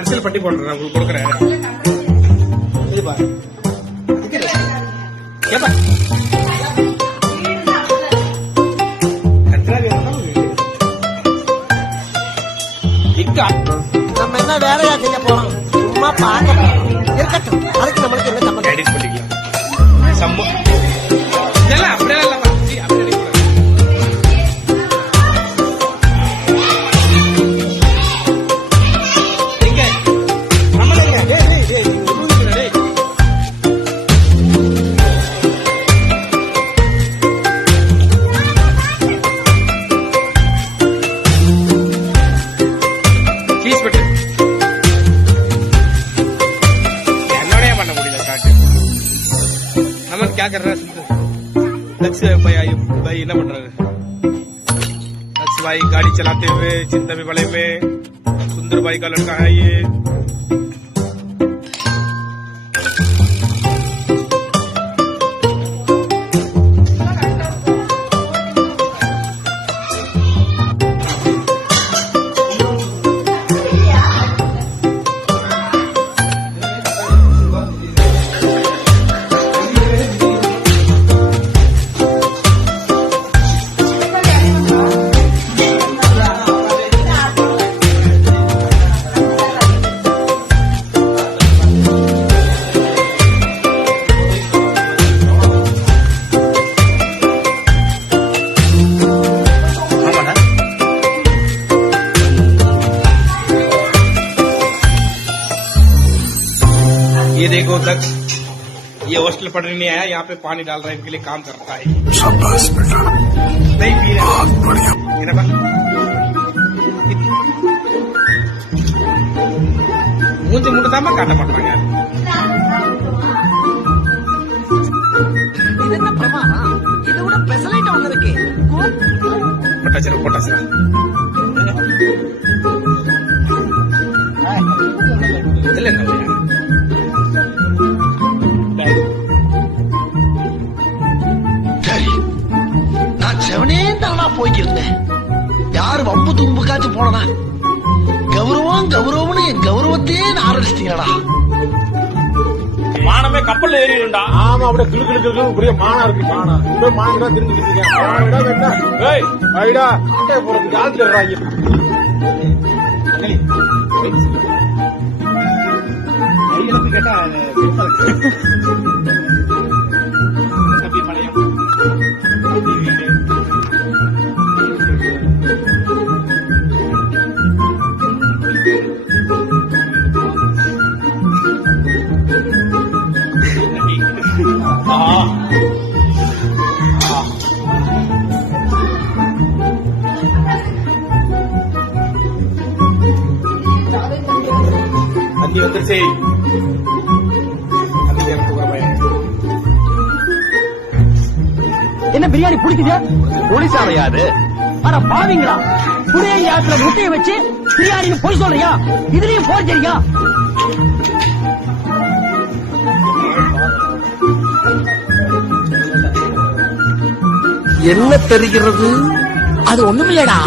அரசியல் பட்டி போடுறேன் உங்களுக்கு கொடுக்குறேன். நம்ம என்ன வேலையா செய்ய போறோம்? சும்மா பார்க்க இருக்கட்டும். அதுக்கு நம்மளுக்கு என்ன சம்பந்தம்? எடிட் பண்ணிக்கலாம். சம்மு இதெல்லாம் அப்படியே இல்ல அப்படியே क्या कर रहा है लक्ष्य भाई என்ன பண்றாரு? लक्ष्य भाई गाड़ी चलाते हुए चिंता में बड़े में सुंदर भाई का लड़का है ये. ये देखो दक्ष, ये हॉस्टल पढ़ने नहीं आया, यहाँ पे पानी डाल रहा है, इनके लिए काम करता है. शाबाश बेटा, नहीं पी रहे. बहुत बढ़िया. मुझे मुड़ता काटा पड़ रहा है. இதென்ன பிரமாணா? இது கூட பெசலைட் வந்திருக்கு. பொட்டாச்சரா பொட்டாச்சரா இல்ல இல்ல நான் செவனே தானா போய்க்கிருந்தேன். யாரு வம்பு தும்புக்காச்சும் போனனா? கௌரவம் கௌரவம்னு என் கௌரவத்தையே ஆரம்பிச்சிட்டீங்களா? மானமே கப்பல்ல ஏறிடுண்டா. ஆமா, அப்படியே கிளு கிளு கிளு பெரிய மானா இருக்கு. மானா இப்ப மானா தெரிஞ்சுக்கிட்டு இருக்கேன். ஏய் ஐடா ஆட்டை போறதுக்கு ஆள் தர்றாங்க. கேட்டா தண்ணி வந்துருச்சு. என்ன பிரியாணி பிடிக்குது? போலீஸார யாரு? அட பாவீங்களா, புளிய யாத்துல முட்டையை வச்சு பிரியாணி போய் சொல்றியா? இதுலயும் போர்ஜரியா? என்ன தெரிகிறது? அது ஒண்ணுமில்லடா.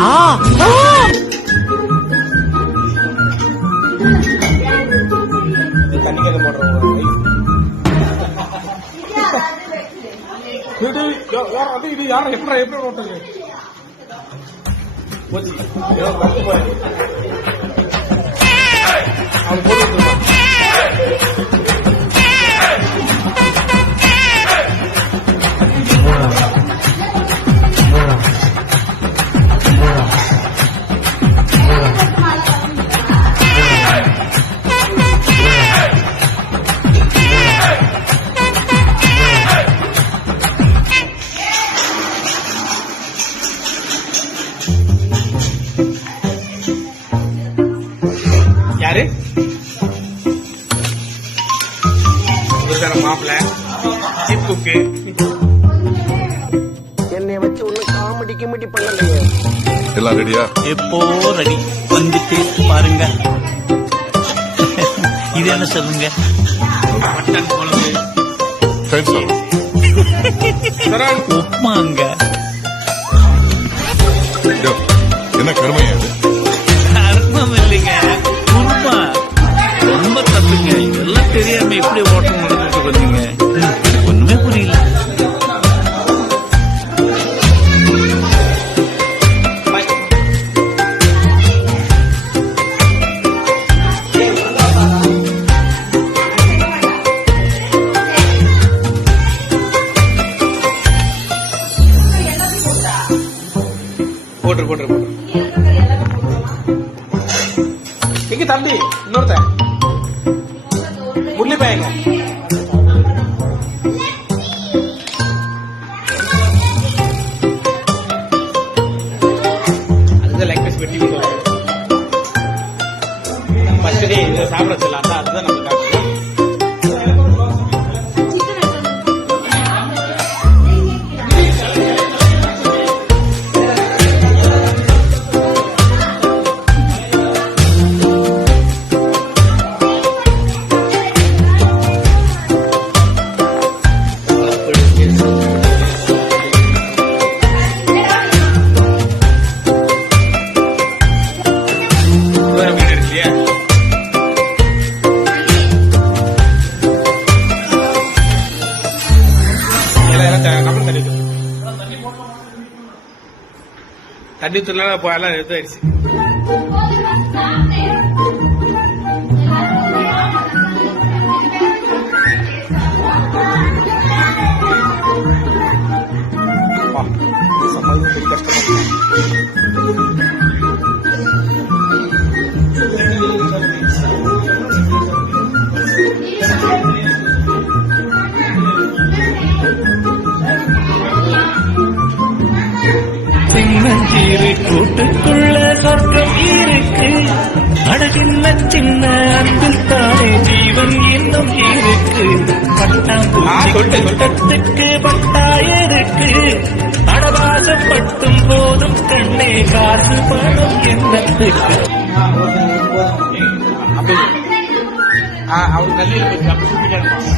தண்ணிக்கு போடுறோம். இது யாரும் எப்படி எப்படி ஓட்டுது? அவன் போட்டு யாரு? மாப்பிள்ள சிப்புக்கு என்னை வச்சு ஒண்ணு காமெடி கிமெடி பண்ணலையே. எல்லாம் ரெடியா? எப்போ ரெடி. கொஞ்சம் டேஸ்ட் பாருங்க. இது என்ன சொல்லுங்க? மட்டன் குழம்பு. உப்புமாங்க. என்ன கருமையா? கர்மம் இல்லைங்க, குருமா. எப்படி ஓட்டம் முடிஞ்சிட்டு வந்தீங்க? எனக்கு ஒண்ணுமே புரியல. போட்டு எங்க தம்பி இன்னொருத்த முள்ளி பையங்க அதுதான் லைக் பீஸ் வெட்டி ஃபர்ஸ்ட் டே இதை சாப்பிட சொல்லலாம். அதுதான் நம்ம தண்ணி ஊற்றுனால எல்லாம் எடுத்தாயிடுச்சு. சமாளிக்க கஷ்டமா சின்னஞ்சிறு கூட்டுக்குள்ள சொர்க்கம் இருக்கு. அழகின்ன சின்ன அன்பில் தானே ஜீவன் இன்னும் இருக்கு. பட்டாம்பூச்சிக்கு பட்டாயிருக்கு. அடவாசப்பட்டும் போதும் கண்ணே காசு பணம் என்னத்துக்கு. அவங்க நல்ல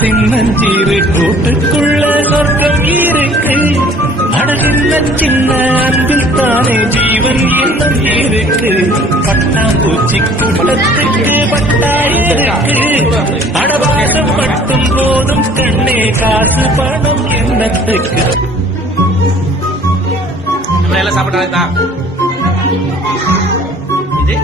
சின்னஞ்சிறு கூட்டுக்குள்ள சொர்க்கம் இருக்கு. அழகின்ன சின்ன அன்பில் தானே ஜீவன் இன்னும் இருக்கு. பட்டாம்பூச்சி கூட்டத்துக்கு பட்டாயிருக்கு. அடவாசப்பட்டும் போதும் கண்ணே காசு பணம் என்னத்துக்கு. நம்ம எல்லாம் சாப்பிட்டாங்க இது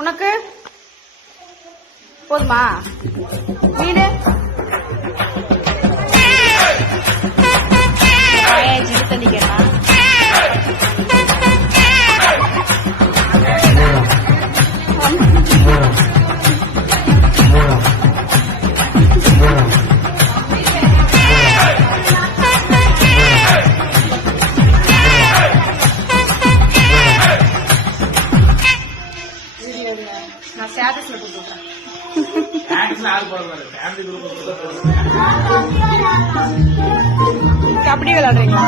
உனக்கு போதுமா வீடு தண்ணிக்கிறா நான் ஸ்டேட்டஸ்ல போட்டு விடுறேன். கபடி விளையாடுறீங்களா?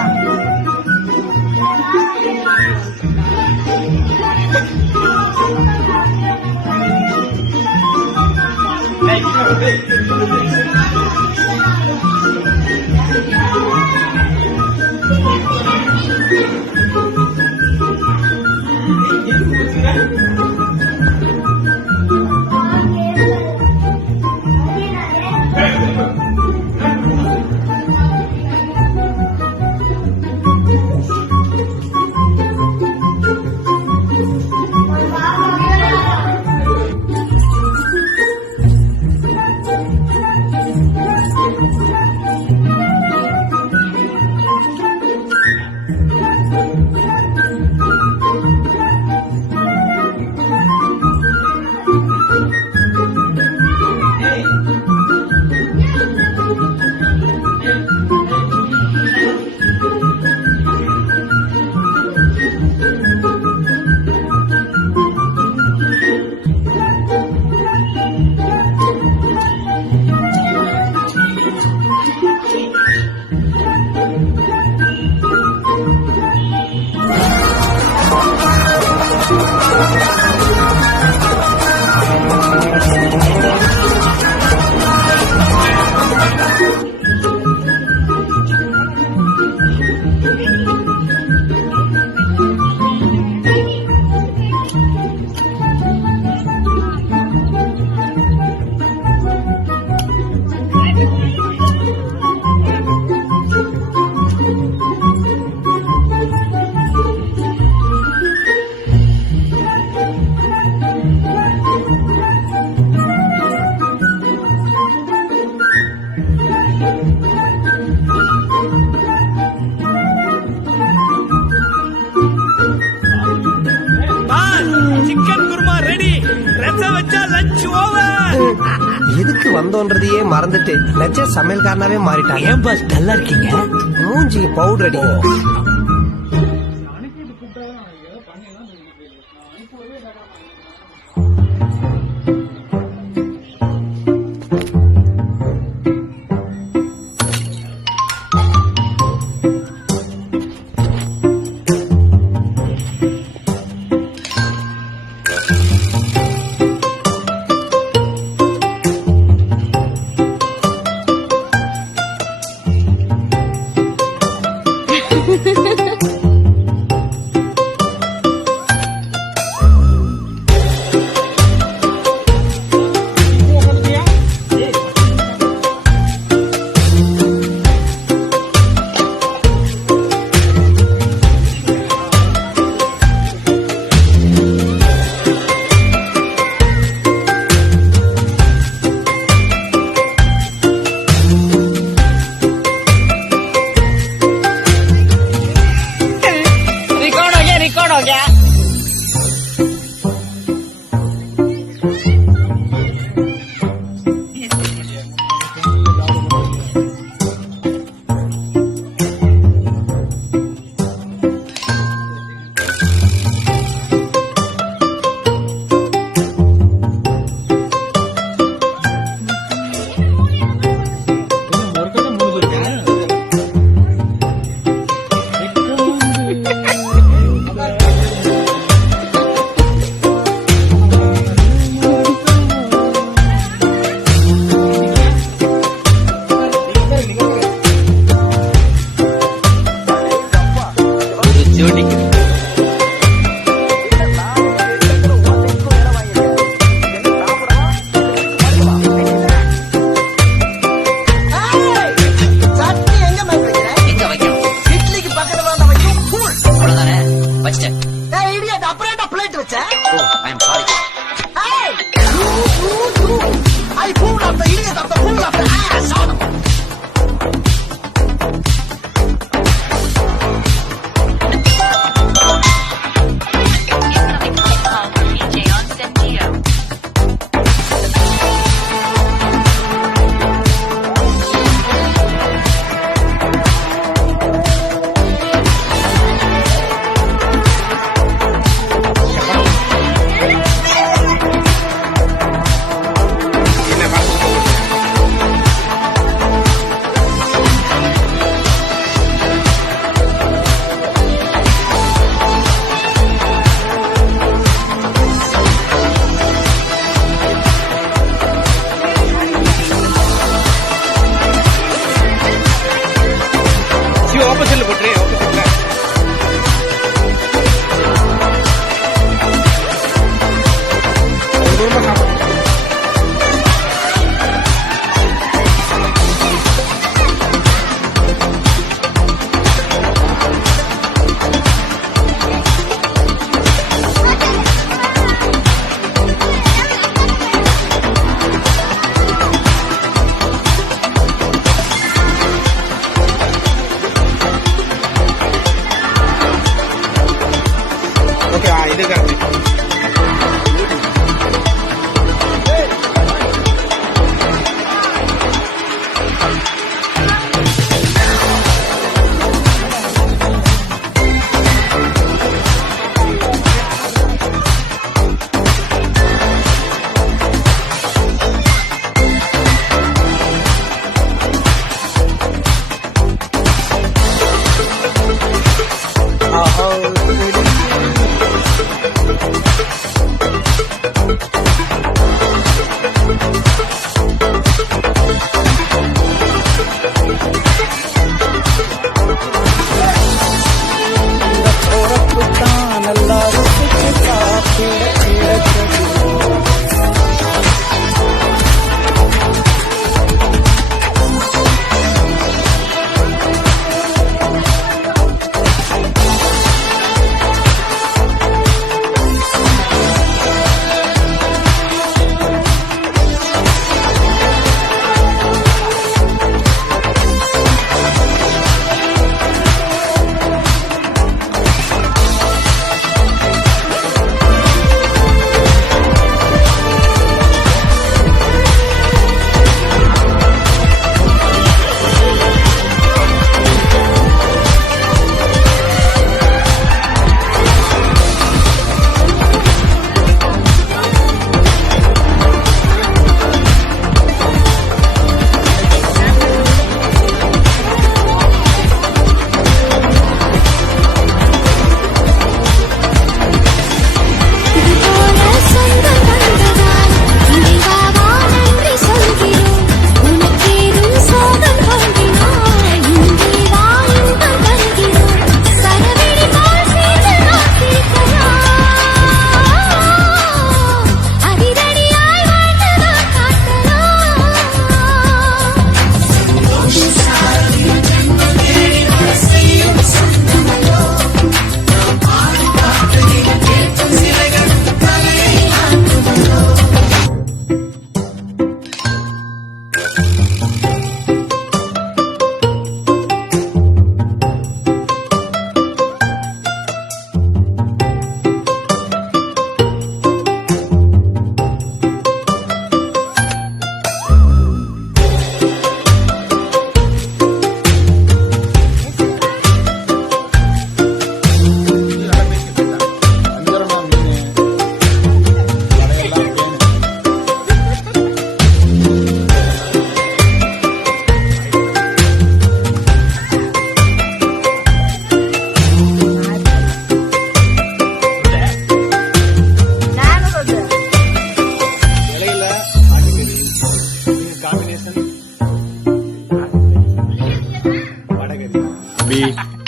Chicken kurma ready. ரசம் வச்சா லஞ்ச் ஓவர். எதுக்கு வந்தோன்றதையே மறந்துட்டு நச்ச சமையல்காரனாவே மாறிட்டாங்க. ஏன் பாஸ் டல்லா இருக்கீங்க? மூஞ்சி பவுடர் அடி. Ha ha ha. பொறுமை சாப்பிடு. ஓகே, இது கரெக்ட்.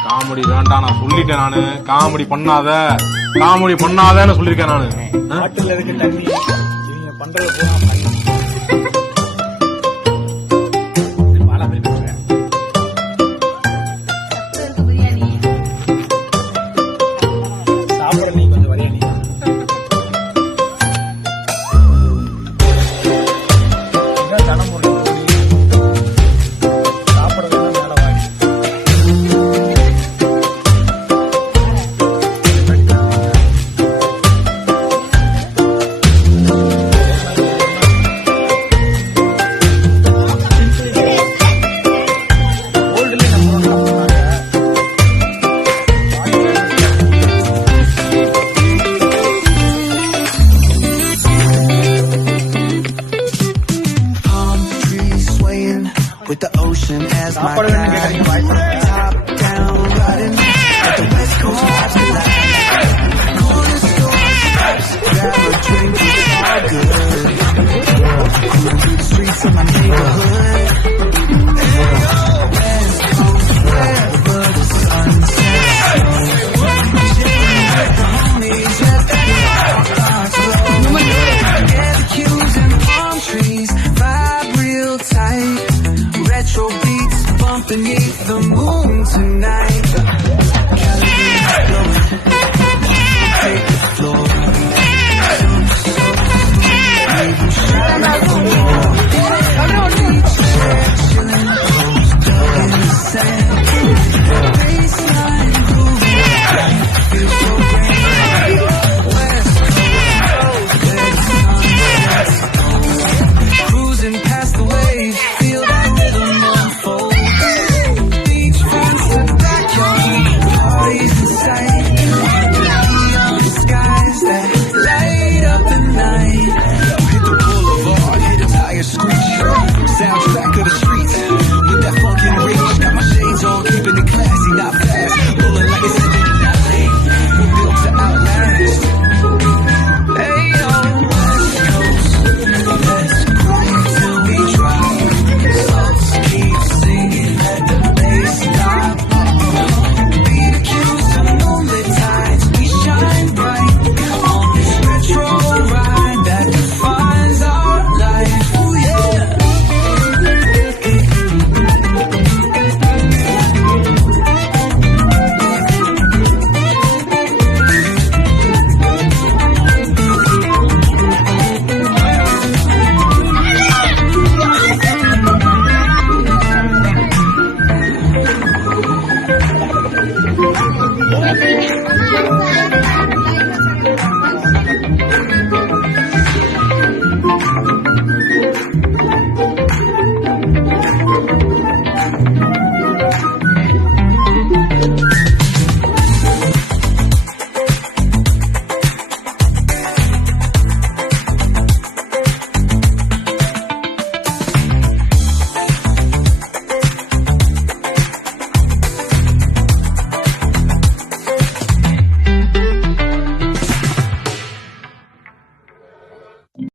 காமெடி வேண்டாம் நான் சொல்லிட்டேன். நானு காமெடி பண்ணாதன்னு சொல்லிருக்கேன் நானு. பாட்டில் இருக்கு தண்ணி, நீங்க பண்றது பிரியாணி சாப்பிட நீ கொஞ்சம் வரையா நீ தனம் சாப்பிடறது மேல வாங்கி with the ocean as my guide. Top down, riding at the West Coast vibes collide. Corner store, grab a drink.